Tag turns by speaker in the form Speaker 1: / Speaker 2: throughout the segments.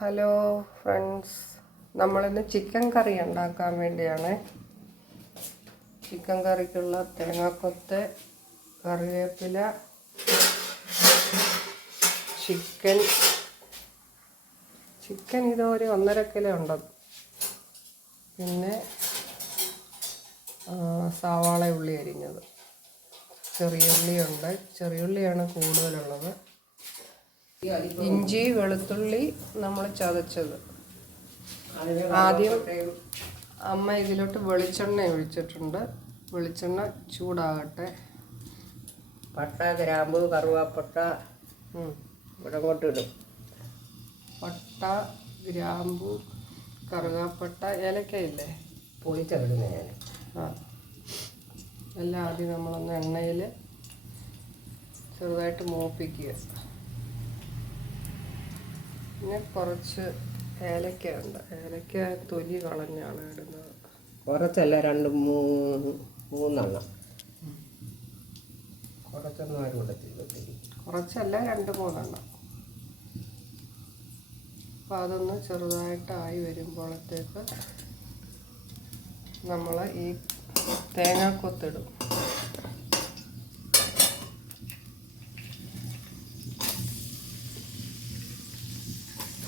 Speaker 1: Hello friends നമ്മളിന്ന് chicken curry ഉണ്ടാക്കാൻ വേണ്ടിയാണ്. ചിക്കൻ കറിക്കുള്ള തേങ്ങാക്കൊത്ത് കറിവേപ്പില ചിക്കൻ ചിക്കൻ ഇതൊരു ഒന്നര കിലോ ഉണ്ട്. പിന്നെ സവാള ഉള്ളി അരിഞ്ഞത്. ചെറിയ ഉള്ളിയുണ്ട്. ചെറിയ കൂടുതലുള്ളത്. ഇഞ്ചി വെളുത്തുള്ളി നമ്മൾ ചതച്ചത്. ആദ്യം അമ്മ ഇതിലോട്ട് വെളിച്ചെണ്ണ ഒഴിച്ചിട്ടുണ്ട്. വെളിച്ചെണ്ണ ചൂടാകട്ടെ.
Speaker 2: പട്ട ഗ്രാമ്പ് കറുവാപ്പട്ട. ഇവിടെ കൊണ്ട് ഇടും
Speaker 1: പട്ട ഗ്രാമ്പു കറുകാപ്പട്ട ഏലക്കയില്ലേ?
Speaker 2: പൊളിച്ചിടുന്ന ഞാൻ.
Speaker 1: ആ. എല്ലാം ആദ്യം നമ്മളൊന്ന് എണ്ണയിൽ ചെറുതായിട്ട് മൂപ്പിക്കുക. പിന്നെ കുറച്ച് ഏലക്ക ഉണ്ട് ഏലക്ക തൊലി കളഞ്ഞാണ് ഇടുന്നത്.
Speaker 2: കുറച്ചല്ല രണ്ട് മൂന്ന് മൂന്നെണ്ണം. കുറച്ചൊന്നും ആരും ഇടത്തില്ല
Speaker 1: കുറച്ചല്ല രണ്ട് മൂന്നെണ്ണം. അപ്പം അതൊന്ന് ചെറുതായിട്ടായി വരുമ്പോഴത്തേക്ക് നമ്മൾ ഈ തേങ്ങാക്കൊത്തിടും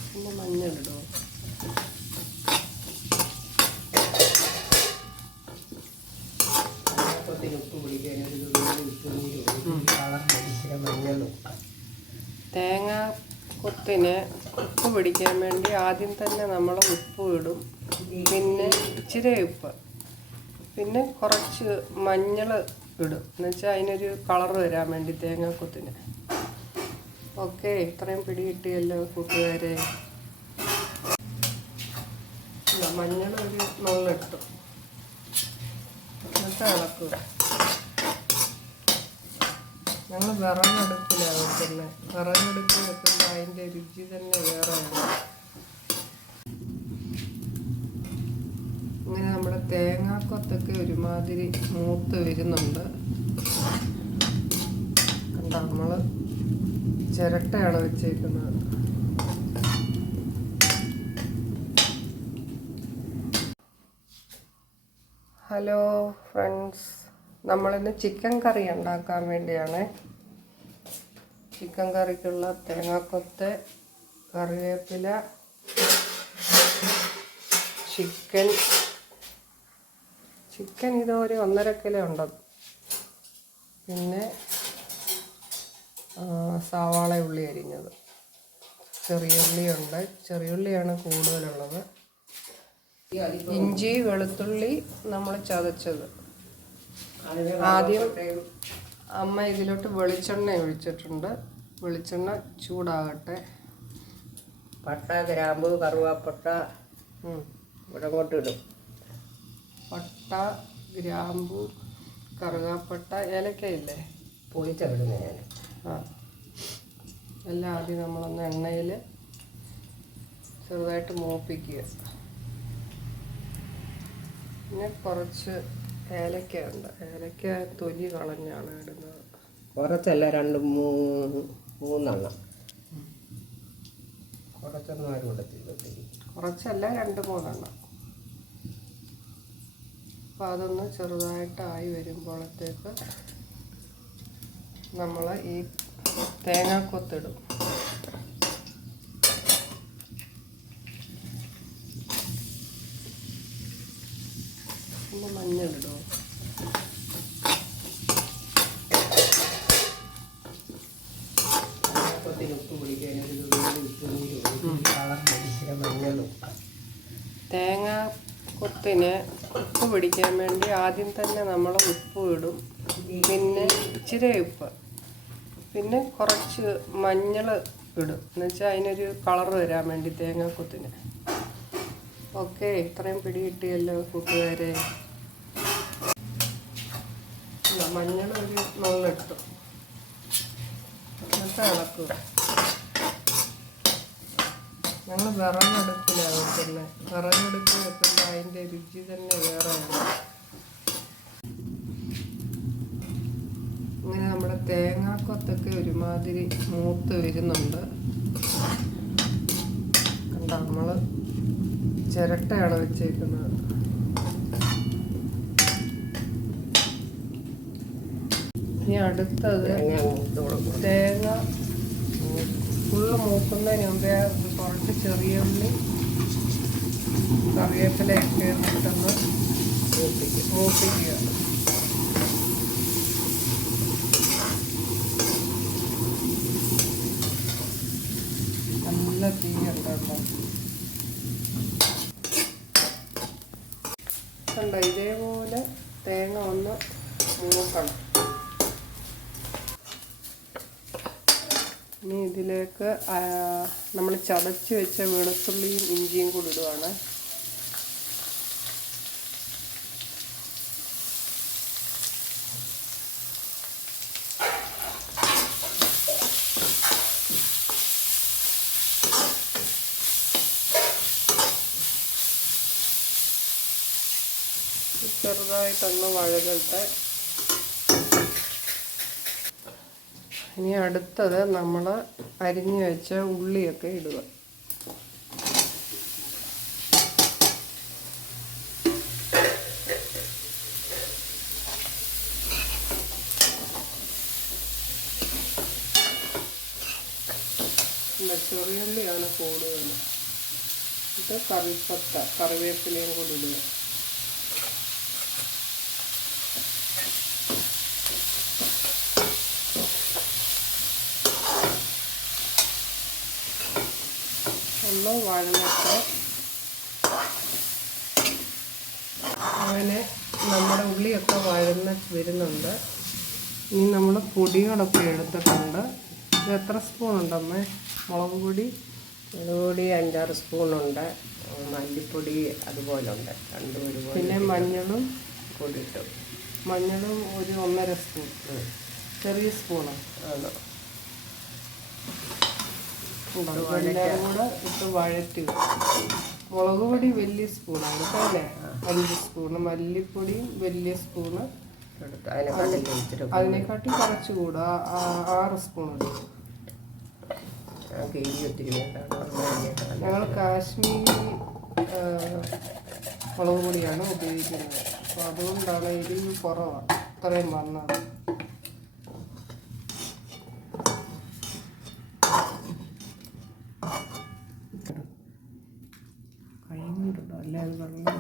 Speaker 1: പിന്നെ മഞ്ഞളിടും
Speaker 2: അതിനകത്തൊത്തിരി ഉപ്പ് പിടിക്കാൻ ഒരു തുള്ളി ഉപ്പുനീര് ഒഴിച്ച് കളർ പിടിച്ചിട്ട് മഞ്ഞളും
Speaker 1: തേങ്ങ കൊത്തിന് ഉപ്പ് പിടിക്കാൻ വേണ്ടി ആദ്യം തന്നെ നമ്മൾ ഉപ്പ് ഇടും. പിന്നെ ഇച്ചിരി ഉപ്പ്. പിന്നെ കുറച്ച് മഞ്ഞൾ ഇടും. എന്നുവെച്ചാൽ അതിനൊരു കളർ വരാൻ വേണ്ടി തേങ്ങാക്കൊത്തിന്. ഓക്കെ ഇത്രയും പിടി കിട്ടിയല്ലോ കൂട്ടുകാരെ മഞ്ഞൾ ഒരു നുള്ളിട്ടു എന്നിട്ട് ഇളക്കുക ഞങ്ങൾ വിറകടുപ്പിലാണ് വെക്കുന്നത്. വിറകടുപ്പിൽ വെക്കുമ്പോൾ അതിന്റെ രുചി തന്നെ വേറെയാണ് ഇങ്ങനെ നമ്മുടെ തേങ്ങാക്കൊത്തൊക്കെ ഒരുമാതിരി മൂത്ത് വരുന്നുണ്ട്. കണ്ട? നമ്മൾ ചിരട്ടയാണ് വെച്ചേക്കുന്നത്. Hello friends. നമ്മളിന്ന് ചിക്കൻ കറി ഉണ്ടാക്കാൻ വേണ്ടിയാണ്. ചിക്കൻ കറിക്കുള്ള തേങ്ങാക്കൊത്ത് കറിവേപ്പില ചിക്കൻ ചിക്കൻ ഇതൊരു ഒന്നര കിലോ ഉണ്ട്. പിന്നെ സവാള ഉള്ളി അരിഞ്ഞത്. ചെറിയ ഉള്ളിയുണ്ട് ചെറിയ ഉള്ളിയാണ് കൂടുതലുള്ളത്. ഇഞ്ചി വെളുത്തുള്ളി നമ്മൾ ചതച്ചത്. ആദ്യം അമ്മ ഇതിലോട്ട് വെളിച്ചെണ്ണ ഒഴിച്ചിട്ടുണ്ട്. വെളിച്ചെണ്ണ ചൂടാകട്ടെ.
Speaker 2: പട്ട ഗ്രാമ്പ് കറുവാപ്പട്ട. ഇവിടെ കൊണ്ട് ഇടും.
Speaker 1: പട്ട ഗ്രാമ്പു കറുകാപ്പട്ട ഏലക്കയില്ലേ?
Speaker 2: പൊളിച്ചിടുന്ന ഞാൻ
Speaker 1: ആ. എല്ലാം ആദ്യം നമ്മളൊന്ന് എണ്ണയിൽ ചെറുതായിട്ട് മൂപ്പിക്കുക. പിന്നെ കുറച്ച് ഏലക്ക ഉണ്ട് ഏലക്ക തൊലി കളഞ്ഞാണ് ഇടുന്നത്.
Speaker 2: കുറച്ചല്ല രണ്ട് മൂന്ന് മൂന്നെണ്ണം. കുറച്ചൊന്നും ആരും ഇടത്തില്ല.
Speaker 1: കുറച്ചല്ല രണ്ട് മൂന്നെണ്ണം. അപ്പം അതൊന്ന് ചെറുതായിട്ടായി വരുമ്പോഴത്തേക്ക് നമ്മൾ ഈ തേങ്ങാക്കൊത്തിടും പിന്നെ മഞ്ഞളിടും
Speaker 2: അതിനകത്തൊത്തിരി ഉപ്പ് പിടിക്കാൻ ഒരു തുള്ളി ഉപ്പുനീര് ഒഴിച്ച് കളർ പിടിച്ചിട്ട് മഞ്ഞളും
Speaker 1: തേങ്ങ കൊത്തിന് ഉപ്പ് പിടിക്കാൻ വേണ്ടി ആദ്യം തന്നെ നമ്മൾ ഉപ്പ് ഇടും. പിന്നെ ഇച്ചിരി ഉപ്പ്. പിന്നെ കുറച്ച് മഞ്ഞൾ ഇടും. എന്ന് വെച്ചാൽ അതിനൊരു കളർ വരാൻ വേണ്ടി തേങ്ങാക്കൊത്തിന്. ഓക്കെ ഇത്രയും പിടി കിട്ടിയല്ലോ കൂട്ടുകാരെ. മഞ്ഞൾ ഒരു നുള്ളിട്ടു എന്നിട്ട് ഇളക്കുക. ഞങ്ങൾ വിറകടുപ്പിലാണ് വെക്കുന്നത് വിറകടുപ്പിൽ വെക്കുമ്പോൾ അതിന്റെ രുചി തന്നെ വേറെയാണ് ഇങ്ങനെ നമ്മുടെ തേങ്ങാക്കൊത്തൊക്കെ ഒരുമാതിരി മൂത്ത് വരുന്നുണ്ട്. കണ്ട? നമ്മൾ ചിരട്ടയാണ് വെച്ചേക്കുന്നത്. ഇനി അടുത്തത്
Speaker 2: തേങ്ങ
Speaker 1: ഫുള്ള് മൂക്കുന്നതിന് മുമ്പേ കുറച്ച് ചെറിയ ഉള്ളി കറിവേപ്പിലയൊക്കെ ഇട്ടൊന്ന് ഓപ്പിക്കുക നല്ല തീയുണ്ട് കേട്ടോ. കണ്ടോ ഇതേപോലെ തേങ്ങ ഒന്ന് മൂക്കണം. ഇനി ഇതിലേക്ക് നമ്മൾ ചതച്ച് വെച്ച വെളുത്തുള്ളിയും ഇഞ്ചിയും കൂടി ഇടുവാണ്. ചെറുതായിട്ടൊന്ന് വഴുകട്ടെ. ഇനി അടുത്തത് നമ്മൾ അരിഞ്ഞു വെച്ച ഉള്ളിയൊക്കെ ഇടുക. ചെറിയ ചെറിയുള്ളിയാണ് കൂടുതൽ ഇത് കറിപ്പത്ത കറിവേപ്പിലയും കൂടി ഇടുക ഒന്ന് വഴന്നിട്ട് അങ്ങനെ നമ്മുടെ ഉള്ളിയൊക്കെ വഴന്ന് വരുന്നുണ്ട്. ഇനി നമ്മൾ പൊടികളൊക്കെ എടുത്തിട്ടുണ്ട്. ഇത് എത്ര സ്പൂൺ ഉണ്ടമ്മേ മുളക് പൊടി
Speaker 2: മുളകുപൊടി അഞ്ചാറ് സ്പൂണുണ്ട്. മല്ലിപ്പൊടി അതുപോലെ ഉണ്ട് രണ്ടും ഒരുപോലെ
Speaker 1: പിന്നെ മഞ്ഞളും
Speaker 2: പൊടി ഇട്ടു
Speaker 1: മഞ്ഞളും ഒരു ഒന്നര സ്പൂൺ. ചെറിയ സ്പൂണ്.
Speaker 2: ആണോ?
Speaker 1: കൂടെ ഇട്ട് വഴറ്റി മുളക് പൊടി വലിയ സ്പൂണാണ് അല്ലേ? അഞ്ച് സ്പൂണ് മല്ലിപ്പൊടിയും വലിയ സ്പൂണ്. അതിനെക്കാട്ടി കുറച്ച് കൂടെ ആറ് സ്പൂൺ എടുക്കും ഞങ്ങൾ കാശ്മീരി മുളക് പൊടിയാണ് ഉപയോഗിക്കുന്നത്. അപ്പോൾ അതുകൊണ്ടാണ് എരിവ് കുറവാണ് ഇത്രയും വന്നത് കൈ കൊണ്ടിടുക അല്ലേ അത് വെള്ളം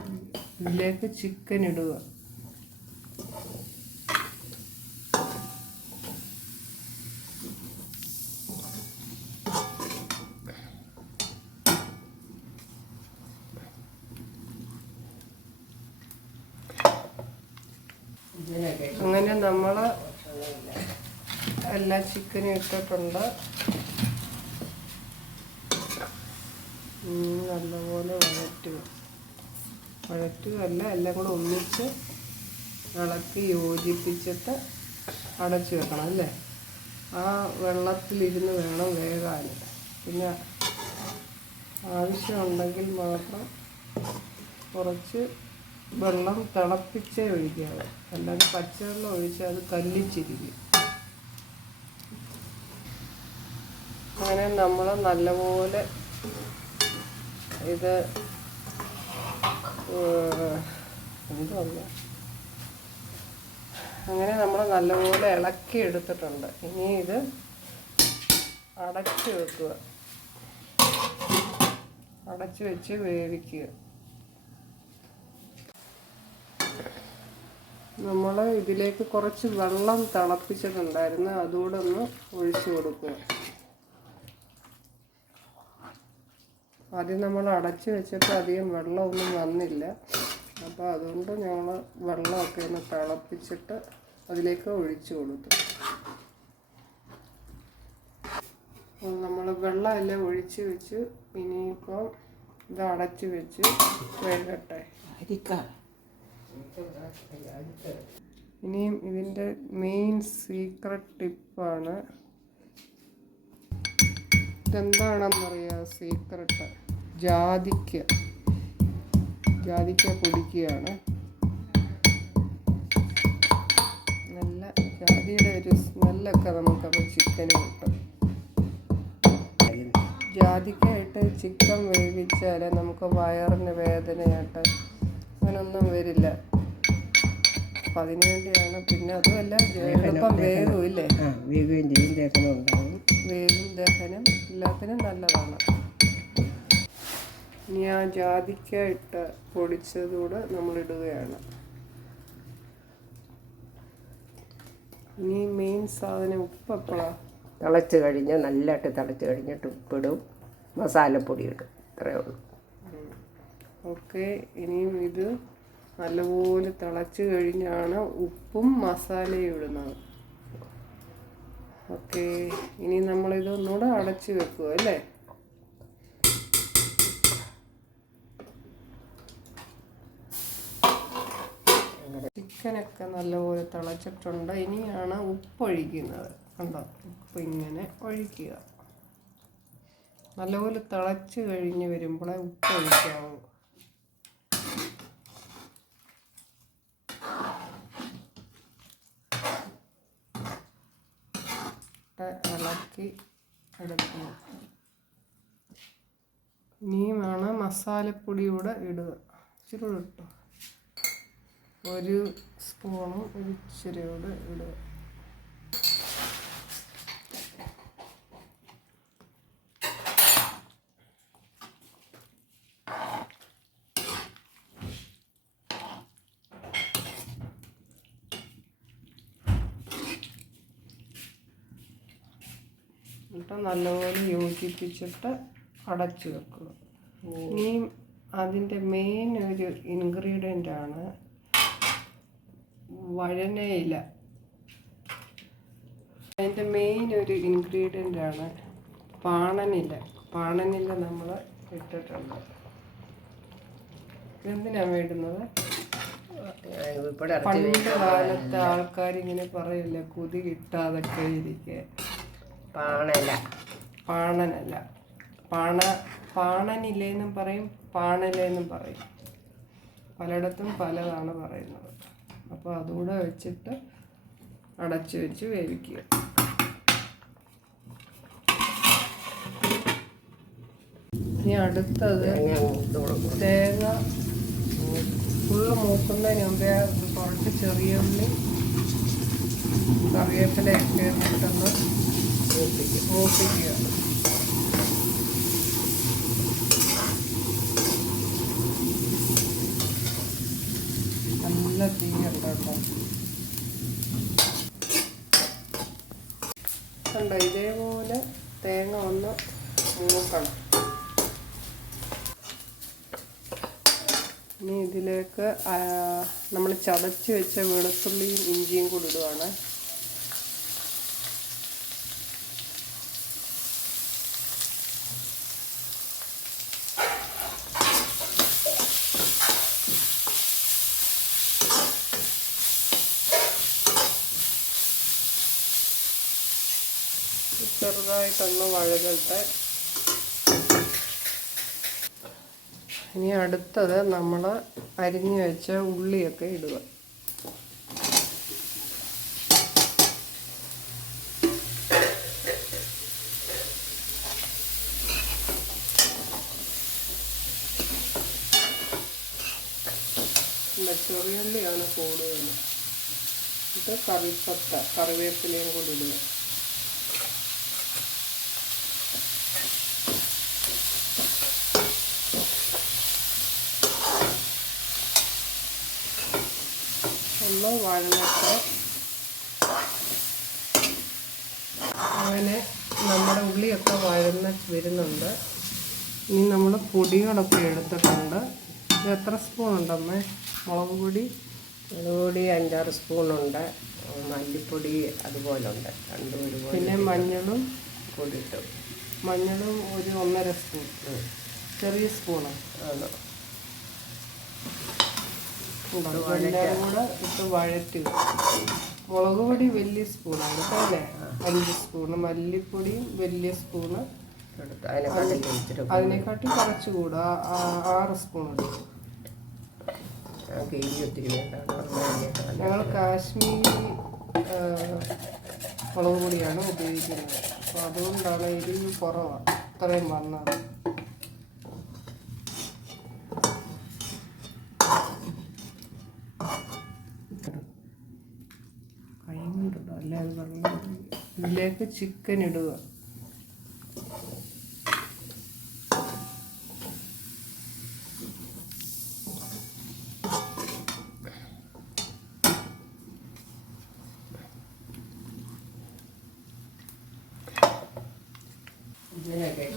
Speaker 1: ഇതിലേക്ക് ചിക്കൻ ഇടുക. അങ്ങനെ നമ്മൾ എല്ലാ ചിക്കനും ഇട്ടിട്ടുണ്ട്. നല്ലപോലെ വഴറ്റുക. വഴറ്റുകയല്ല എല്ലാം കൂടെ ഒന്നിച്ച് ഇളക്കി യോജിപ്പിച്ചിട്ട് അടച്ചു വെക്കണം അല്ലേ? ആ വെള്ളത്തിലിരുന്ന് വേണം വേകാൻ. പിന്നെ ആവശ്യമുണ്ടെങ്കിൽ മാത്രം കുറച്ച് വെള്ളം തിളപ്പിച്ചേ ഒഴിക്കാവൂ. അല്ലാതെ പച്ചവെള്ളം ഒഴിച്ചാൽ അത് കല്ലിച്ചിരിക്കും. അങ്ങനെ നമ്മൾ നല്ലപോലെ ഇത് അങ്ങനെ നമ്മൾ നല്ലപോലെ ഇളക്കി എടുത്തിട്ടുണ്ട്. ഇനി ഇത് അടച്ച് വെക്കുക. അടച്ച് വെച്ച് വേവിക്കുക. നമ്മൾ ഇതിലേക്ക് കുറച്ച് വെള്ളം തിളപ്പിച്ചിട്ടുണ്ടായിരുന്നു. അതുകൂടെ ഒന്ന് ഒഴിച്ചു കൊടുക്കുക. ആദ്യം നമ്മൾ അടച്ച് വെച്ചപ്പോൾ അധികം വെള്ളമൊന്നും വന്നില്ല. അപ്പോൾ അതുകൊണ്ട് ഞങ്ങൾ വെള്ളമൊക്കെ ഒന്ന് തിളപ്പിച്ചിട്ട് അതിലേക്ക് ഒഴിച്ചു കൊടുത്തു. നമ്മൾ വെള്ളമെല്ലാം ഒഴിച്ച് വെച്ച് ഇനിയിപ്പോൾ ഇത് അടച്ച് വെച്ച് വേകട്ടെ. ഇനിയും ഇതിന്റെ മെയിൻ സീക്രട്ട് ടിപ്പാണ് ഇതെന്താണെന്നറിയാം സീക്രട്ട് ജാതിക്ക. ജാതിക്ക പൊടിക്കുകയാണ്. നല്ല ജാതിയുടെ ഒരു സ്മെല്ലൊക്കെ നമുക്കപ്പോൾ ചിക്കന് കിട്ടും. ജാതിക്കായിട്ട് ചിക്കൻ വേവിച്ചാൽ നമുക്ക് വയറിന് വേദനയായിട്ട് അങ്ങനൊന്നും വരില്ല. അപ്പം അതിനു വേണ്ടിയാണ് പിന്നെ അതുമല്ല എളുപ്പം വേഗം ഇല്ലേ
Speaker 2: ആ വേഗം ചെയ്യും ദഹനം ഉണ്ടാവും.
Speaker 1: വേഗം ദഹനം എല്ലാത്തിനും നല്ലതാണ്. ഇനി ആ ജാതിക്ക ഇട്ട് പൊടിച്ചതുകൂടെ നമ്മൾ ഇടുകയാണ് ഇനി മെയിൻ സാധനം ഉപ്പ് എപ്പോഴാണ്
Speaker 2: തിളച്ച് കഴിഞ്ഞ് നല്ലതായിട്ട് തിളച്ച് കഴിഞ്ഞിട്ട് ഉപ്പിടും. മസാലപ്പൊടി ഇടും. ഇത്രയേ ഉള്ളൂ.
Speaker 1: ഓക്കെ ഇനിയും ഇത് നല്ലപോലെ തിളച്ച് കഴിഞ്ഞാണ് ഉപ്പും മസാലയും ഇടുന്നത്. ഓക്കെ ഇനി നമ്മളിതൊന്നുകൂടെ അടച്ച് വെക്കുക അല്ലേ? ചിക്കനൊക്കെ നല്ലപോലെ തിളച്ചിട്ടുണ്ട്. ഇനിയാണ് ഉപ്പൊഴിക്കുന്നത് കണ്ടോ? ഉപ്പ് ഇങ്ങനെ ഒഴിക്കുക. നല്ലപോലെ തിളച്ച് കഴിഞ്ഞ് വരുമ്പോഴേ ഉപ്പ് ഒഴിക്കാവൂ. ഇട്ട് ഇളക്കി എടുക്കുക ഇനിയുമാണ് മസാലപ്പൊടി കൂടെ ഇടുക. ഇച്ചിരി കൂടെ ഇട്ടു. ഒരു സ്പൂണും ഒരു ഇച്ചിരി കൂടെ ഇടുക എന്നിട്ട് നല്ലപോലെ യോജിപ്പിച്ചിട്ട് അടച്ചു വെക്കുക. ഇനി അതിന്റെ മെയിൻ ഒരു ഇൻഗ്രീഡിയന്റ് ആണ് വഴനയില. അതിന്റെ മെയിൻ ഒരു ഇൻഗ്രീഡിയന്റ് ആണ് പാണനില. പാണനില നമ്മൾ ഇട്ടിട്ടുണ്ട്. എന്തിനാണ്
Speaker 2: വേണ്ടുന്നത്?
Speaker 1: പണ്ട് കാലത്തെ ആൾക്കാരിങ്ങനെ പറയില്ല കൊതി കിട്ടാതൊക്കെ ഇരിക്കുക
Speaker 2: പാണല
Speaker 1: പാണനല്ല. പാണ പാണനില്ലെന്നും പറയും പാണലേന്നും പറയും. പലയിടത്തും പലതാണ് പറയുന്നത്. അപ്പോൾ അതുകൂടെ വെച്ചിട്ട് അടച്ചു വെച്ച് വേവിക്കുക. ഇനി അടുത്തത്
Speaker 2: തേങ്ങ
Speaker 1: ഫുള്ള് മൂക്കുന്നതിന് മുമ്പേ കുറച്ച് ചെറിയ ഉള്ളി കറിവേപ്പിലയൊക്കെ മൂപ്പിക്കുക മൂപ്പിക്കുക. കണ്ടോ ഇതേപോലെ തേങ്ങ ഒന്ന് മൂക്കണം. ഇനി ഇതിലേക്ക് നമ്മൾ ചതച്ച് വെച്ച വെളുത്തുള്ളിയും ഇഞ്ചിയും കൂടി ഇടുവാണ്. ചെറുതായിട്ടൊന്ന് വഴകട്ടെ. ഇനി അടുത്തത് നമ്മൾ അരിഞ്ഞു വെച്ച ഉള്ളിയൊക്കെ ഇടുക. ചെറിയുള്ളിയാണ് കൂടുതൽ ഇത് കറിപ്പത്ത കറിവേപ്പിലയും കൂടി ഇടുക. വഴന്നിട്ട് അങ്ങനെ നമ്മുടെ ഉള്ളിയൊക്കെ വഴന്ന് വരുന്നുണ്ട്. ഇനി നമ്മൾ പൊടികളൊക്കെ എടുത്തിട്ടുണ്ട്. ഇത് എത്ര സ്പൂൺ പൊടി? മുളക് പൊടി
Speaker 2: അഞ്ചാറ് സ്പൂണുണ്ട്. മല്ലിപ്പൊടി അതുപോലെ ഉണ്ട് രണ്ടും ഒരുപോലെ
Speaker 1: പിന്നെ മഞ്ഞളും
Speaker 2: പൊടി ഇട്ടു
Speaker 1: മഞ്ഞളും ഒരു ഒന്നര സ്പൂൺ. ചെറിയ സ്പൂണ്.
Speaker 2: ആണ്?
Speaker 1: കൂടെ ഇട്ട് വഴറ്റുക മുളക് പൊടി വലിയ സ്പൂണാണ് അല്ലേ? അഞ്ച് സ്പൂണ് മല്ലിപ്പൊടിയും വലിയ സ്പൂണ്. അതിനെക്കാട്ടി കുറച്ച് കൂടാ ആറ് സ്പൂൺ എടുക്കും ഞങ്ങൾ കാശ്മീരി മുളക് പൊടിയാണ് ഉപയോഗിക്കുന്നത്. അപ്പോൾ അതുകൊണ്ടാണ് എരിവ് കുറവാണ്. ഇത്രയും വന്നത് കൈ കൊണ്ടിടുക അല്ലാതെ വെള്ളം ഇതിലേക്ക് ചിക്കൻ ഇടുക.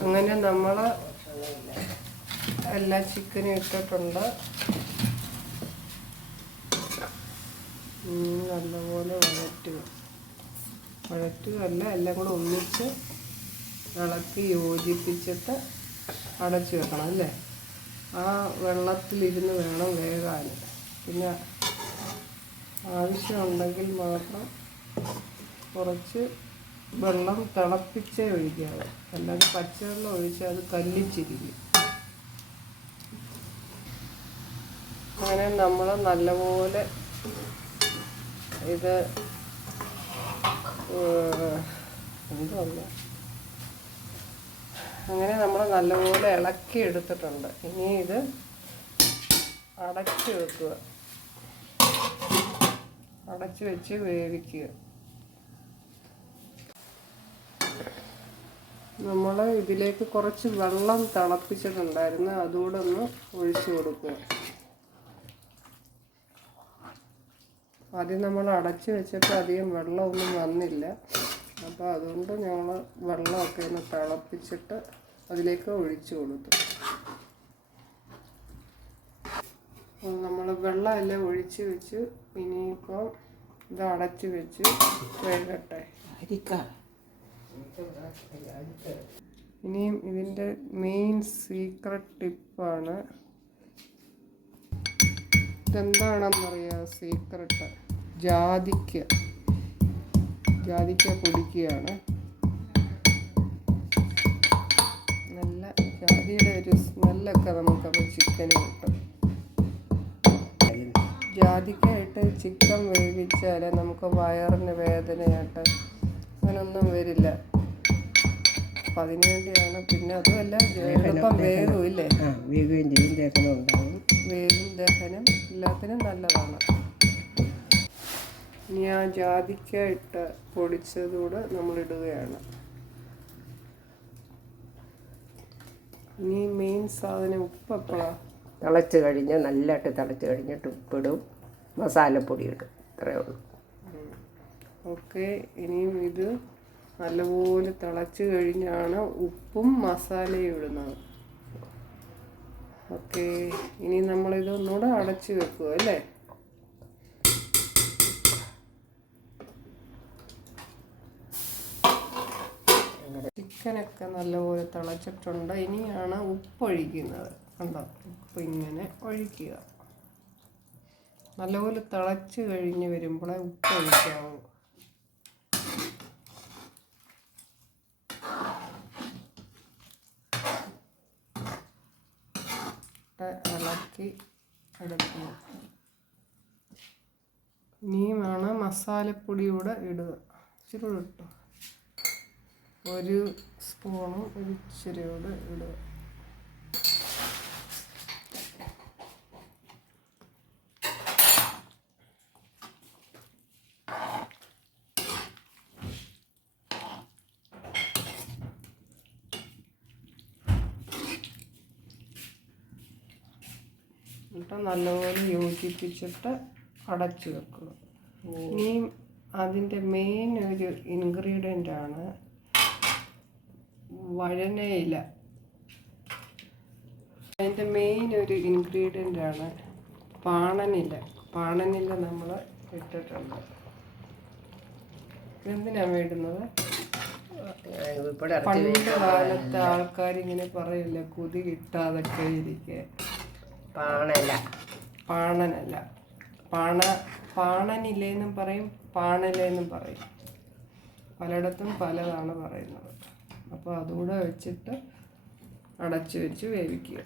Speaker 1: അങ്ങനെ നമ്മൾ എല്ലാ ചിക്കനും ഇട്ടിട്ടുണ്ട്. നല്ലപോലെ വഴറ്റുക. വഴറ്റുകയല്ല എല്ലാം കൂടെ ഒന്നിച്ച് ഇളക്കി യോജിപ്പിച്ചിട്ട് അടച്ചു വെക്കണം അല്ലേ? ആ വെള്ളത്തിലിരുന്ന് വേണം വേകാൻ. പിന്നെ ആവശ്യമുണ്ടെങ്കിൽ മാത്രം കുറച്ച് വെള്ളം തിളപ്പിച്ചേ ഒഴിക്കാവൂ. അല്ലാതെ പച്ചവെള്ളം ഒഴിച്ചാൽ അത് കല്ലിച്ചിരിക്കും. അങ്ങനെ നമ്മൾ നല്ലപോലെ ഇത് എന്തുവല്ല അങ്ങനെ നമ്മൾ നല്ലപോലെ ഇളക്കി എടുത്തിട്ടുണ്ട്. ഇനി ഇത് അടച്ചു വെക്കുക. അടച്ചു വെച്ച് വേവിക്കുക. നമ്മൾ ഇതിലേക്ക് കുറച്ച് വെള്ളം തിളപ്പിച്ചിട്ടുണ്ടായിരുന്നു. അതുകൂടെ ഒന്ന് ഒഴിച്ചു കൊടുക്കുക. ആദ്യം നമ്മൾ അടച്ചു വെച്ചപ്പോൾ അധികം വെള്ളമൊന്നും വന്നില്ല. അപ്പോൾ അതുകൊണ്ട് ഞങ്ങൾ വെള്ളമൊക്കെ ഒന്ന് തിളപ്പിച്ചിട്ട് അതിലേക്ക് ഒഴിച്ചു കൊടുത്തു. നമ്മൾ വെള്ളമെല്ലാം ഒഴിച്ച് വെച്ച് ഇനിയിപ്പോൾ ഇത് അടച്ചു വെച്ച് വേകട്ടെ ഇനിയും ഇതിന്റെ മെയിൻ സീക്രട്ട് ടിപ്പാണ്. ഇതെന്താണെന്നറിയാം സീക്രട്ട്? ജാതിക്ക ജാതിക്ക പൊടിക്കുകയാണ്. നല്ല ജാതിയുടെ ഒരു സ്മെല്ലൊക്കെ നമുക്കപ്പോൾ ചിക്കന് കിട്ടും. ജാതിക്കായിട്ട് ചിക്കൻ വേവിച്ചാൽ നമുക്ക് വയറിന് വേദനയായിട്ട് അങ്ങനൊന്നും വരില്ല. അപ്പം അതിനു വേണ്ടിയാണ് പിന്നെ അതുമല്ല എളുപ്പം വേഗം ഇല്ലേ?
Speaker 2: വേഗവും വേഗം ചെയ്യും ഉണ്ടാവും.
Speaker 1: വേഗം ദഹനം എല്ലാത്തിനും നല്ലതാണ്. ഇനി ആ ജാതിക്ക ഇട്ട് പൊടിച്ചതുകൂടെ നമ്മൾ ഇടുകയാണ് ഇനി മെയിൻ സാധനം ഉപ്പ് എപ്പോഴാണ്
Speaker 2: തിളച്ച് കഴിഞ്ഞ് നല്ലതായിട്ട് തിളച്ച് കഴിഞ്ഞിട്ട് ഉപ്പിടും. മസാലപ്പൊടി ഇടും ഇത്രയേ ഉള്ളൂ
Speaker 1: ഓക്കെ ഇനിയും ഇത് നല്ലപോലെ തിളച്ച് കഴിഞ്ഞാണ് ഉപ്പും മസാലയും ഇടുന്നത്. ഓക്കെ ഇനി നമ്മളിത് ഒന്നുകൂടെ അടച്ച് വെക്കുക അല്ലേ ചിക്കനൊക്കെ നല്ലപോലെ തിളച്ചിട്ടുണ്ട്. ഇനിയാണ് ഉപ്പ് ഒഴിക്കുന്നത് കണ്ടോ? ഉപ്പ് ഇങ്ങനെ ഒഴിക്കുക. നല്ലപോലെ തിളച്ച് കഴിഞ്ഞ് വരുമ്പോഴേ ഉപ്പ് ഒഴിക്കാവൂ ഇളക്കി എടുക്കുക. ഇനിയുമാണ് മസാലപ്പൊടിയൂടെ ഇടുക. ഇച്ചിരി കൂടെ ഇട്ടു. ഒരു സ്പൂണും ഒരു ഇച്ചിരി കൂടെ ഇടുക. എന്നിട്ട് നല്ലപോലെ യോജിപ്പിച്ചിട്ട് അടച്ചു വെക്കുക. ഇനിയും അതിന്റെ മെയിൻ ഒരു ഇൻഗ്രീഡിയന്റ് ആണ് വഴനയില. അതിന്റെ മെയിൻ ഒരു ഇൻഗ്രീഡിയന്റ് ആണ് പാണനില. പാണനില നമ്മൾ ഇട്ടിട്ടുണ്ട്. എന്തിനാണ് ഇടുന്നത് പണ്ട് കാലത്തെ ആൾക്കാർ ഇങ്ങനെ പറയില്ല കൊതി കിട്ടാതൊക്കെ കഴിഞ്ഞിരിക്കെ
Speaker 2: പാണല
Speaker 1: പാണനല്ല പാണ പാണനിലേന്നും പറയും പാണല പാണലേന്നും പറയും. പലയിടത്തും പലതാണ് പറയുന്നത്. അപ്പോൾ അതുകൂടെ വെച്ചിട്ട് അടച്ചു വെച്ച് വേവിക്കുക.